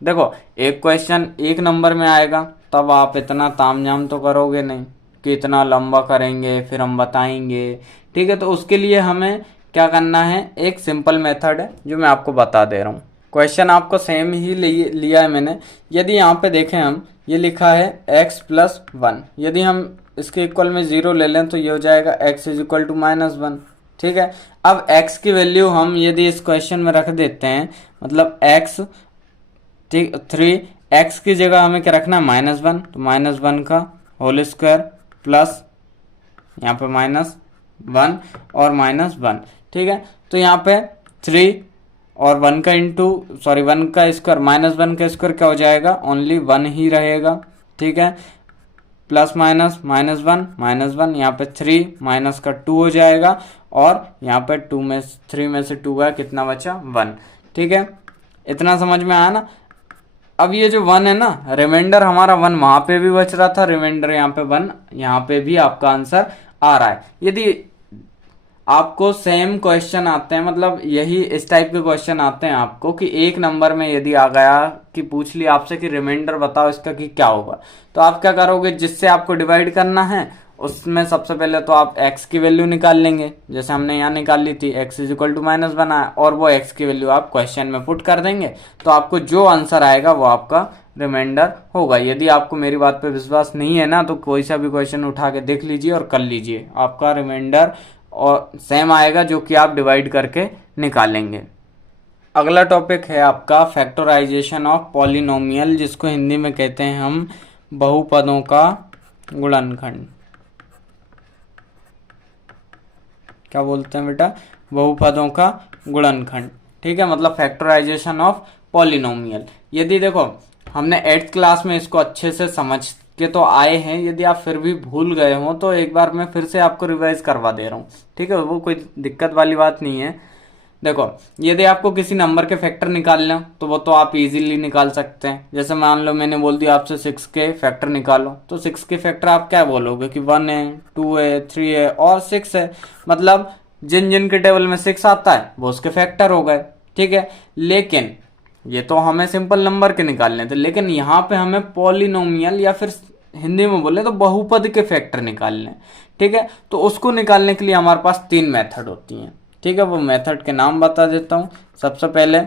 देखो, एक क्वेश्चन एक नंबर में आएगा तब आप इतना तामझाम तो करोगे नहीं कि इतना लंबा करेंगे फिर हम बताएंगे। ठीक है, तो उसके लिए हमें क्या करना है, एक सिंपल मेथड है जो मैं आपको बता दे रहा हूँ। क्वेश्चन आपको सेम ही लिया है मैंने। यदि यहाँ पे देखें हम, ये लिखा है x प्लस 1, यदि हम इसके इक्वल में 0 ले लें तो ये हो जाएगा x इज इक्वल टू -1। ठीक है, अब x की वैल्यू हम यदि इस क्वेश्चन में रख देते हैं, मतलब x, ठीक, 3x की जगह हमें क्या रखना है, -1, तो -1 का होल स्क्वायर प्लस यहाँ पे -1 और -1। ठीक है, तो यहाँ पे 3 और 1 का इंटू, सॉरी 1 का स्क्वायर, -1 का स्क्वायर क्या हो जाएगा, ओनली 1 ही रहेगा। ठीक है, प्लस माइनस -1 यहाँ पे 3 माइनस का 2 हो जाएगा, और यहाँ पे 3 में से 2 गया, कितना बचा, 1। ठीक है, इतना समझ में आया ना। अब ये जो 1 है ना, रिमाइंडर हमारा 1 वहां पे भी बच रहा था, रिमाइंडर यहाँ पे 1, यहाँ पे भी आपका आंसर आ रहा है। यदि आपको सेम क्वेश्चन आते हैं, मतलब यही इस टाइप के क्वेश्चन आते हैं आपको कि एक नंबर में यदि आ गया कि पूछ लिया आपसे कि रिमाइंडर बताओ इसका कि क्या होगा, तो आप क्या करोगे, जिससे आपको डिवाइड करना है उसमें सबसे पहले तो आप x की वैल्यू निकाल लेंगे, जैसे हमने यहाँ निकाल ली थी, x इज इक्वल टू -1 आया, और वो x की वैल्यू आप क्वेश्चन में पुट कर देंगे, तो आपको जो आंसर आएगा वो आपका रिमाइंडर होगा। यदि आपको मेरी बात पे विश्वास नहीं है ना, तो कोई सा भी क्वेश्चन उठा के देख लीजिए और कर लीजिए, आपका रिमाइंडर और सेम आएगा जो कि आप डिवाइड करके निकालेंगे। अगला टॉपिक है आपका फैक्टराइजेशन ऑफ पॉलिनोमियल, जिसको हिंदी में कहते हैं हम बहुपदों का गुणनखंड। क्या बोलते हैं बेटा, बहुपदों का गुणनखंड। ठीक है, मतलब फैक्टराइजेशन ऑफ पॉलिनोमियल। यदि देखो हमने 8th क्लास में इसको अच्छे से समझ के तो आए हैं, यदि आप फिर भी भूल गए हो तो एक बार मैं फिर से आपको रिवाइज करवा दे रहा हूँ। ठीक है, वो कोई दिक्कत वाली बात नहीं है। देखो, यदि आपको किसी नंबर के फैक्टर निकालना तो वो तो आप इजीली निकाल सकते हैं। जैसे मान लो मैंने बोल दिया आपसे 6 के फैक्टर निकालो, तो 6 के फैक्टर आप क्या बोलोगे कि 1 है, 2 है, 3 है और 6 है, मतलब जिन जिन के टेबल में 6 आता है वो उसके फैक्टर हो गए। ठीक है, लेकिन ये तो हमें सिंपल नंबर के निकालने थे, लेकिन यहाँ पे हमें पॉलिनोमियल या फिर हिंदी में बोले तो बहुपद के फैक्टर निकालने। ठीक है, तो उसको निकालने के लिए हमारे पास 3 मेथड होती हैं। ठीक है, वो मेथड के नाम बता देता हूं। सबसे पहले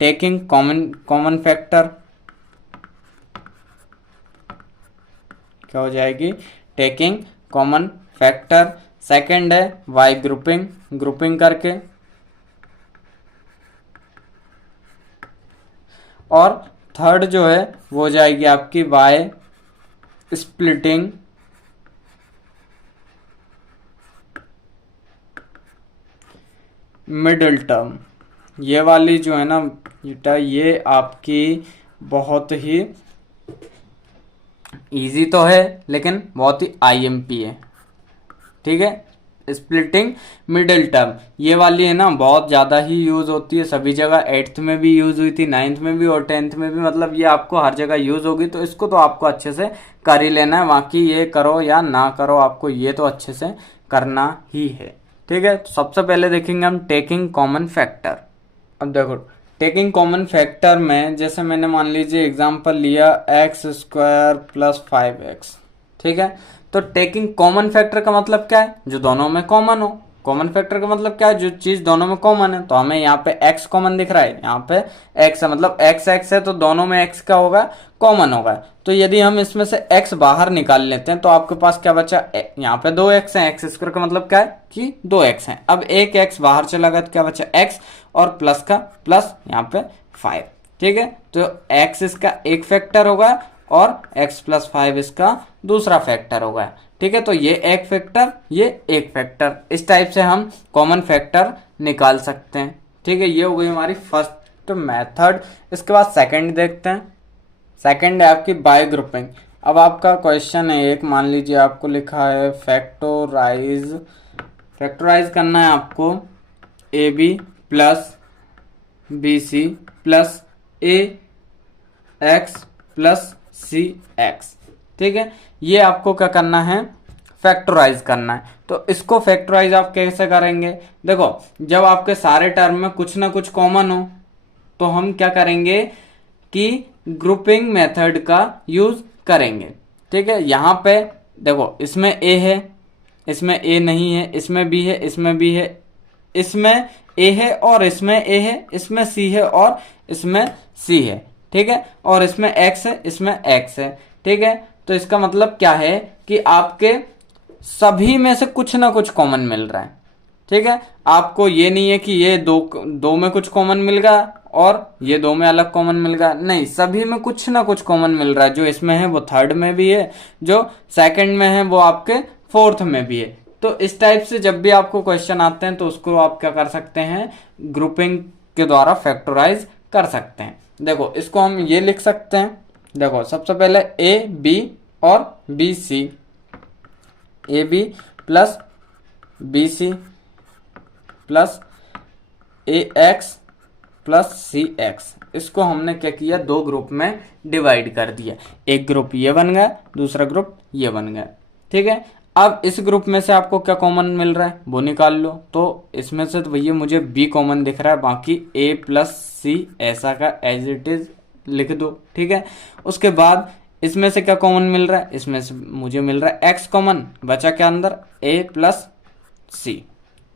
टेकिंग कॉमन फैक्टर, क्या हो जाएगी, टेकिंग कॉमन फैक्टर। सेकंड है वाई ग्रुपिंग करके, और थर्ड जो है वो हो जाएगी आपकी वाई स्प्लिटिंग। मिडिल टर्म, ये वाली जो है ना बेटा, ये आपकी बहुत ही इजी तो है लेकिन बहुत ही आईएमपी है। ठीक है, स्प्लिटिंग मिडिल टर्म, ये वाली है ना बहुत ज़्यादा ही यूज़ होती है सभी जगह। 8th में भी यूज़ हुई थी, 9th में भी और 10th में भी, मतलब ये आपको हर जगह यूज़ होगी। तो इसको तो आपको अच्छे से कर ही लेना है, बाकी ये करो या ना करो आपको ये तो अच्छे से करना ही है। ठीक है, तो सबसे पहले देखेंगे हम टेकिंग कॉमन फैक्टर। अब देखो टेकिंग कॉमन फैक्टर में जैसे मैंने मान लीजिए एग्जांपल लिया x² + 5x। ठीक है, तो टेकिंग कॉमन फैक्टर का मतलब क्या है, जो दोनों में कॉमन हो। कॉमन फैक्टर का मतलब क्या है, जो चीज दोनों में कॉमन है। तो हमें यहाँ पे x कॉमन दिख रहा है, यहाँ पे x है, मतलब x है, तो दोनों में x का होगा, कॉमन होगा। तो यदि हम इसमें से x बाहर निकाल लेते हैं तो आपके पास क्या बचा, यहाँ पे 2x है, x² का मतलब क्या है कि 2x है। अब एक x बाहर चला गया तो क्या बचा, x और प्लस का प्लस यहाँ पे 5। ठीक है, तो x इसका एक फैक्टर होगा और x + 5 इसका दूसरा फैक्टर होगा। ठीक है, तो ये एक फैक्टर, ये एक फैक्टर, इस टाइप से हम कॉमन फैक्टर निकाल सकते हैं। ठीक है, ये हो गई हमारी फर्स्ट मेथड। इसके बाद सेकंड देखते हैं। सेकंड है आपकी बाय ग्रुपिंग। अब आपका क्वेश्चन है एक, मान लीजिए आपको लिखा है फैक्टराइज करना है आपको AB + BC + AX + CX। ठीक है, ये आपको क्या करना है, फैक्टराइज करना है। तो इसको फैक्टराइज आप कैसे करेंगे, देखो जब आपके सारे टर्म में कुछ ना कुछ कॉमन हो तो हम क्या करेंगे कि ग्रुपिंग मेथड का यूज करेंगे। ठीक है, यहां पे देखो इसमें A है, इसमें A नहीं है, इसमें B है, इसमें B है, इसमें A है और इसमें A है, इसमें C है और इसमें C है। ठीक है, और इसमें X है, इसमें X है। ठीक है, तो इसका मतलब क्या है कि आपके सभी में से कुछ ना कुछ कॉमन मिल रहा है। ठीक है, आपको ये नहीं है कि ये दो में कुछ कॉमन मिल गया और ये दो में अलग कॉमन मिल गया, नहीं, सभी में कुछ ना कुछ कॉमन मिल रहा है। जो इसमें है वो थर्ड में भी है, जो सेकंड में है वो आपके फोर्थ में भी है। तो इस टाइप से जब भी आपको क्वेश्चन आते हैं तो उसको आप क्या कर सकते हैं, ग्रुपिंग के द्वारा फैक्टराइज कर सकते हैं। देखो इसको हम ये लिख सकते हैं, देखो सबसे पहले AB और BC, AB + BC + AX + CX, इसको हमने क्या किया, दो ग्रुप में डिवाइड कर दिया। एक ग्रुप ये बन गया, दूसरा ग्रुप ये बन गया। ठीक है, अब इस ग्रुप में से आपको क्या कॉमन मिल रहा है वो निकाल लो। तो इसमें से तो भैया मुझे B कॉमन दिख रहा है, बाकी A + C ऐसा का एज इट इज लिख दो। ठीक है, उसके बाद इसमें से क्या कॉमन मिल रहा है, इसमें से मुझे मिल रहा है X कॉमन, बचा क्या अंदर, A + C।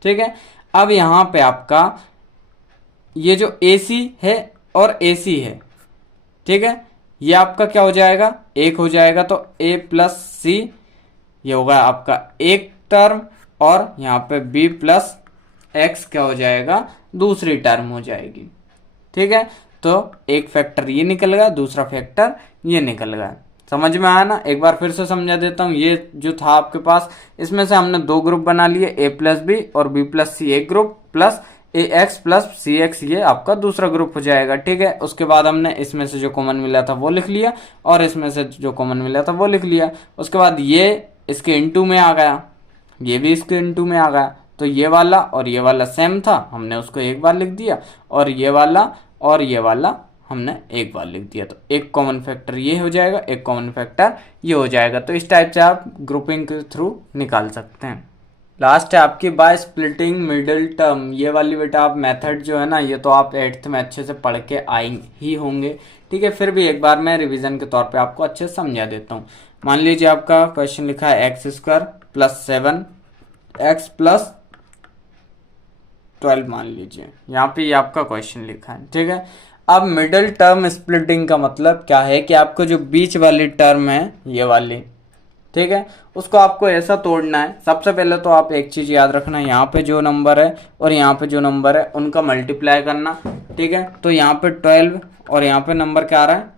ठीक है, अब यहां पे आपका ये जो AC है और AC है, ठीक है, ये आपका क्या हो जाएगा, एक हो जाएगा। तो A + C ये होगा आपका एक टर्म और यहाँ पे B + X क्या हो जाएगा, दूसरी टर्म हो जाएगी। ठीक है, तो एक फैक्टर ये निकल गया, दूसरा फैक्टर ये निकल गया। समझ में आया ना, एक बार फिर से समझा देता हूँ। ये जो था आपके पास, इसमें से हमने दो ग्रुप बना लिए, A + B और B + C एक ग्रुप, प्लस AX + CX ये आपका दूसरा ग्रुप हो जाएगा। ठीक है, उसके बाद हमने इसमें से जो कॉमन मिला था वो लिख लिया और इसमें से जो कॉमन मिला था वो लिख लिया। उसके बाद ये इसके इनटू में आ गया, ये भी इसके इनटू में आ गया। तो ये वाला और ये वाला सेम था, हमने उसको एक बार लिख दिया, और ये वाला और ये वाला हमने एक बार लिख दिया। तो एक कॉमन फैक्टर ये हो जाएगा, एक कॉमन फैक्टर ये हो जाएगा। तो इस टाइप से आप ग्रुपिंग के थ्रू निकाल सकते हैं। लास्ट है आपकी बाय स्प्लिटिंग मिडिल टर्म। ये वाली बेटा आप मेथड जो है ना, ये तो आप 8th में अच्छे से पढ़ के आए ही होंगे। ठीक है, फिर भी एक बार मैं रिवीजन के तौर पे आपको अच्छे से समझा देता हूँ। मान लीजिए आपका क्वेश्चन लिखा है x² + 7 x + 12 मान लीजिए, यहाँ पे ये आपका क्वेश्चन लिखा है। ठीक है, अब मिडिल टर्म स्प्लिटिंग का मतलब क्या है कि आपको जो बीच वाली टर्म है ये वाली, ठीक है, उसको आपको ऐसा तोड़ना है। सबसे पहले तो आप एक चीज याद रखना, यहाँ पे जो नंबर है और यहाँ पे जो नंबर है उनका मल्टीप्लाई करना। ठीक है, तो यहाँ पे 12 और यहाँ पे नंबर क्या आ रहा है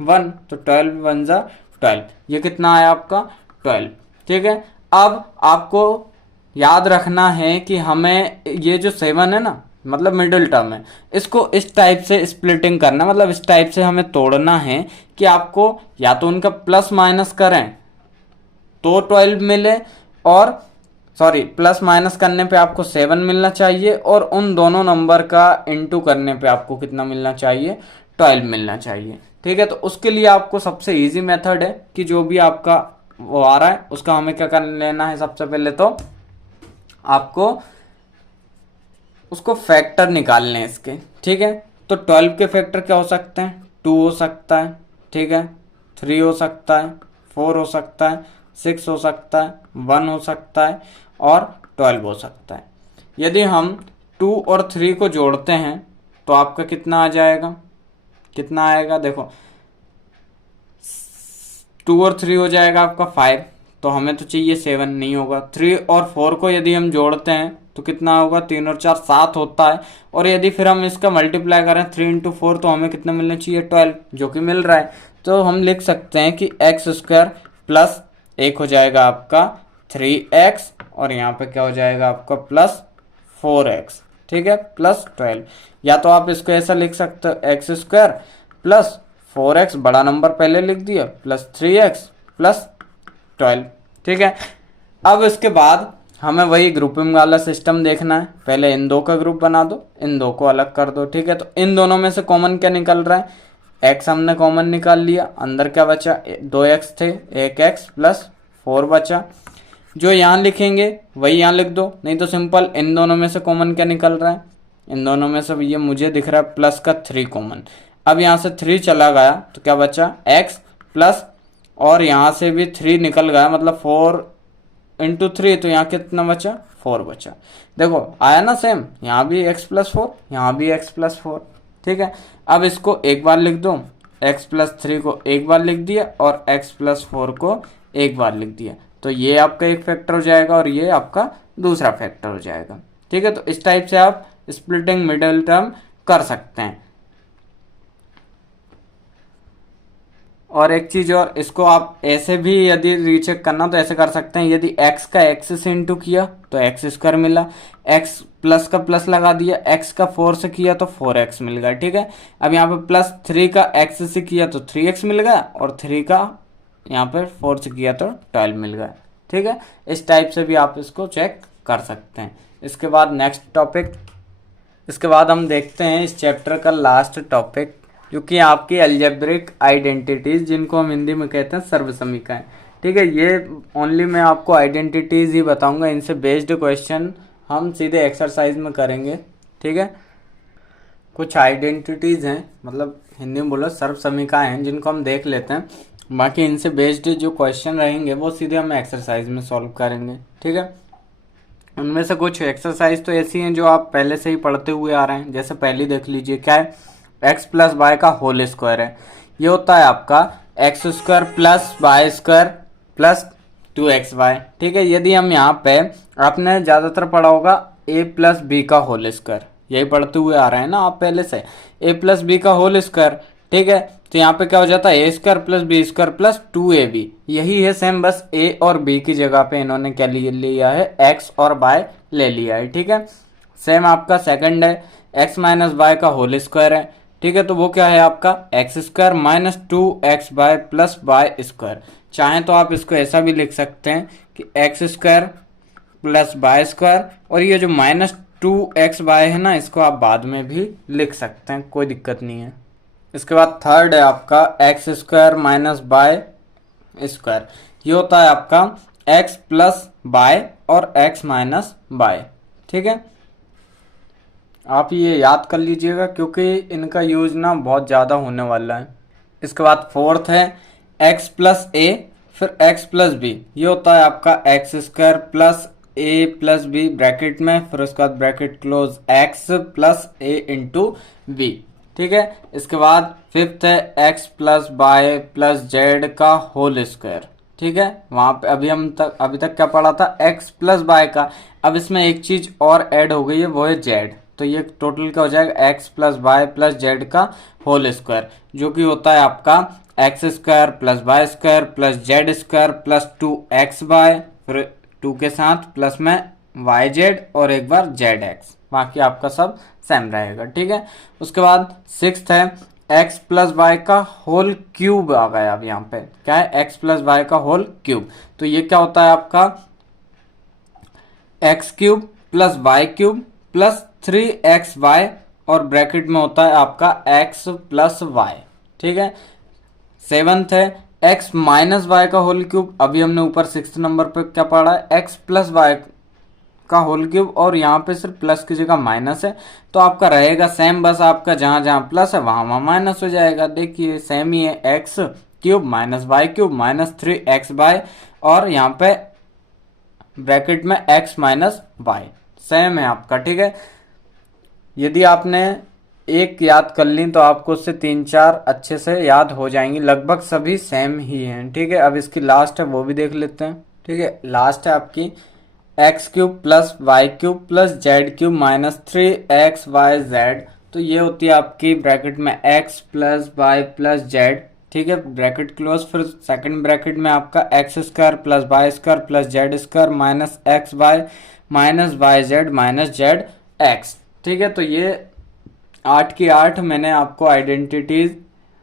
1, तो 12 1 जा 12, ये कितना आया आपका 12। ठीक है, अब आपको याद रखना है कि हमें ये जो 7 है ना, मतलब मिडिल टर्म है, इसको इस टाइप से स्प्लिटिंग करना, मतलब इस टाइप से हमें तोड़ना है कि आपको या तो उनका प्लस माइनस करें तो 12 मिले और सॉरी प्लस माइनस करने पे आपको 7 मिलना चाहिए और उन दोनों नंबर का इंटू करने पे आपको कितना मिलना चाहिए, 12 मिलना चाहिए। ठीक है, तो उसके लिए आपको सबसे इजी मेथड है कि जो भी आपका वो आ रहा है उसका हमें क्या कर लेना है, सबसे पहले तो आपको उसको फैक्टर निकालने हैं इसके। ठीक है, तो 12 के फैक्टर क्या हो सकते हैं, 2 हो सकता है, ठीक है, 3 हो सकता है, 4 हो सकता है, 6 हो सकता है, 1 हो सकता है और 12 हो सकता है। यदि हम 2 और 3 को जोड़ते हैं तो आपका कितना आ जाएगा, कितना आएगा, देखो 2 और 3 हो जाएगा आपका 5, तो हमें तो चाहिए 7, नहीं होगा। 3 और 4 को यदि हम जोड़ते हैं तो कितना होगा, 3 और 4 7 होता है। और यदि फिर हम इसका मल्टीप्लाई करें 3 इंटू 4 तो हमें कितना मिलना चाहिए, 12, जो कि मिल रहा है। तो हम लिख सकते हैं कि एक्स स्क्वायर प्लस एक हो जाएगा आपका 3x और यहाँ पे क्या हो जाएगा आपका प्लस 4x। ठीक है, प्लस 12। या तो आप इसको ऐसा लिख सकते हो, एक्स स्क्वायर प्लस 4x, बड़ा नंबर पहले लिख दिया, प्लस 3x प्लस 12। ठीक है, अब इसके बाद हमें वही ग्रुपिंग वाला सिस्टम देखना है। पहले इन दो का ग्रुप बना दो, इन दो को अलग कर दो। ठीक है, तो इन दोनों में से कॉमन क्या निकल रहा है, x हमने कॉमन निकाल लिया, अंदर क्या बचा, 2x थे, 1x प्लस 4 बचा। जो यहाँ लिखेंगे वही यहाँ लिख दो, नहीं तो सिंपल इन दोनों में से कॉमन क्या निकल रहा है, इन दोनों में से ये मुझे दिख रहा है प्लस का 3 कॉमन। अब यहाँ से 3 चला गया तो क्या बचा, x प्लस, और यहाँ से भी 3 निकल गया, मतलब 4 इंटू 3, तो यहाँ कितना बचा, 4 बचा। देखो आया ना सेम, यहाँ भी x प्लस 4, यहाँ भी x प्लस 4। ठीक है, अब इसको एक बार लिख दो, x प्लस 3 को एक बार लिख दिया और x प्लस 4 को एक बार लिख दिया, तो ये आपका एक फैक्टर हो जाएगा और ये आपका दूसरा फैक्टर हो जाएगा। ठीक है, तो इस टाइप से आप स्प्लिटिंग मिडिल टर्म कर सकते हैं। और एक चीज और, इसको आप ऐसे भी यदि रीचेक करना तो ऐसे कर सकते हैं, यदि x का x से इंटू किया तो एक्स स्क्वायर मिला, x प्लस का प्लस लगा दिया, x का 4 से किया तो 4x मिल गया। ठीक है, अब यहाँ पे प्लस 3 का x से किया तो 3x मिल गया और 3 का यहाँ पे 4 से किया तो 12 मिल गया। ठीक है, इस टाइप से भी आप इसको चेक कर सकते हैं। इसके बाद नेक्स्ट टॉपिक, इसके बाद हम देखते हैं इस चैप्टर का लास्ट टॉपिक, जो कि आपकी अलजेब्रिक आइडेंटिटीज, जिनको हम हिंदी में कहते हैं सर्वसमीकरण। ठीक है, ये ओनली मैं आपको आइडेंटिटीज ही बताऊंगा, इनसे बेस्ड क्वेश्चन हम सीधे एक्सरसाइज में करेंगे। ठीक है, कुछ आइडेंटिटीज हैं, मतलब हिंदी में बोलो सर्वसमीकरण हैं, जिनको हम देख लेते हैं, बाकी इनसे बेस्ड जो क्वेश्चन रहेंगे वो सीधे हम एक्सरसाइज में सॉल्व करेंगे। ठीक है, उनमें से कुछ एक्सरसाइज तो ऐसी हैं जो आप पहले से ही पढ़ते हुए आ रहे हैं। जैसे पहली देख लीजिए, क्या है, एक्स प्लस वाई का होल स्क्वायर है। ये होता है आपका X square plus Y square plus 2xy। ठीक है, यदि हम यहाँ पे, आपने ज़्यादातर पढ़ा होगा a प्लस बी का होल स्क्वायर, यही पढ़ते हुए आ रहे हैं ना आप पहले से, a प्लस बी का होल स्क्वायर। ठीक है, तो यहाँ पे क्या हो जाता है, a square plus B square plus 2ab। यही है सेम, बस a और b की जगह पे इन्होंने क्या लिया है, x और y ले लिया है। ठीक है, सेम आपका सेकंड है, x माइनस वाई का होल स्क्वायर है। ठीक है, तो वो क्या है आपका X square minus 2xy plus Y square. चाहे तो आप इसको ऐसा भी लिख सकते हैं कि X square plus Y square, और ये जो माइनस 2xy है ना, इसको आप बाद में भी लिख सकते हैं, कोई दिक्कत नहीं है। इसके बाद थर्ड है आपका X square minus Y square. ये होता है आपका एक्स प्लस वाई और एक्स माइनस वाई। ठीक है, आप ये याद कर लीजिएगा क्योंकि इनका यूज ना बहुत ज़्यादा होने वाला है। इसके बाद फोर्थ है x प्लस ए फिर x प्लस बी। ये होता है आपका X square plus A plus B bracket में, फिर उसके बाद bracket close x plus A into B. ठीक है, इसके बाद फिफ्थ है x plus Y plus Z का होल स्क्वायर। ठीक है, वहां पे अभी तक क्या पढ़ा था, x प्लस वाई का। अब इसमें एक चीज और ऐड हो गई है, वो है z। तो ये टोटल क्या हो जाएगा, x plus Y plus Z का होल स्क्वायर, जो कि होता है आपका X square plus Y square plus Z square plus 2xy, फिर 2 के साथ प्लस में वाई जेड और एक बार जेड एक्स, बाकी आपका सब सेम रहेगा। ठीक है, उसके बाद सिक्स्थ है एक्स प्लस वाई का होल क्यूब आ गया। अब यहाँ पे क्या है, एक्स प्लस वाई का होल क्यूब। तो ये क्या होता है आपका X cube plus Y cube plus 3xy और ब्रैकेट में होता है आपका x प्लस वाई। ठीक है। सेवंथ है x माइनस वाई का होल क्यूब। अभी हमने ऊपर 6th नंबर पे क्या पढ़ा है, x प्लस वाई का होल क्यूब और यहाँ पे सिर्फ प्लस की जगह माइनस है, तो आपका रहेगा सेम, बस आपका जहां जहां प्लस है वहां वहां माइनस हो जाएगा। देखिए सेम ही है, X cube minus Y cube minus 3xy और यहाँ पे ब्रैकेट में x माइनस वाई सेम है आपका। ठीक है। यदि आपने एक याद कर ली तो आपको उससे 3-4 अच्छे से याद हो जाएंगी, लगभग सभी सेम ही हैं। ठीक है। अब इसकी लास्ट है वो भी देख लेते हैं। ठीक है। लास्ट है आपकी X cube plus Y cube plus Z cube minus 3xyz। तो ये होती है आपकी ब्रैकेट में x plus Y plus Z. ठीक है। Bracket close. फिर सेकंड ब्रैकेट में आपका X square plus Y square plus Z square minus X Y minus Y Z minus Z X. ठीक है। तो ये 8 की 8 मैंने आपको आइडेंटिटीज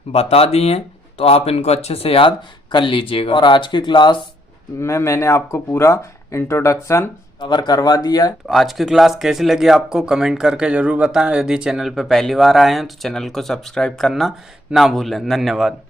बता दी हैं, तो आप इनको अच्छे से याद कर लीजिएगा। और आज की क्लास में मैंने आपको पूरा इंट्रोडक्शन कवर करवा दिया है। तो आज की क्लास कैसी लगी आपको कमेंट करके जरूर बताएं। यदि चैनल पे पहली बार आए हैं तो चैनल को सब्सक्राइब करना ना भूलें। धन्यवाद।